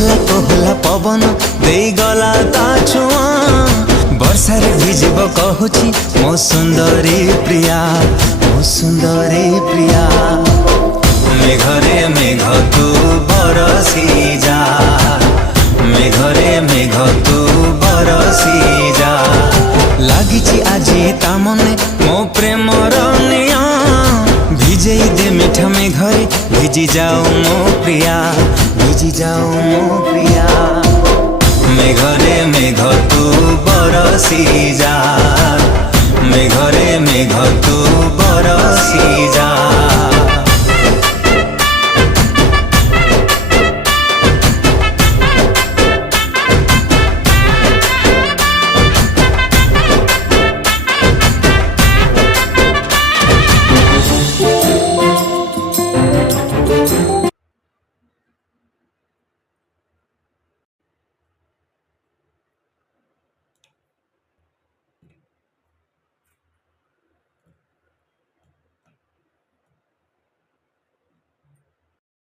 कोहला कोहला पवन दे गला ता छुआ वर्षार भिजब कहूची मो सुंदरी प्रिया मो सुंदरी प्रिया मेघरे मेघ तू बरसी जा मेघरे मेघ तू बरसी जा लागिची आजी ता मने मो प्रेमर निया भिजेई दे मीठा मेघरे भिजी जाओ मो प्रिया भिजी जाओ मो प्रिया मेघरे मेघ तू बरसी जा मेघरे मेघ तू बरसी जा।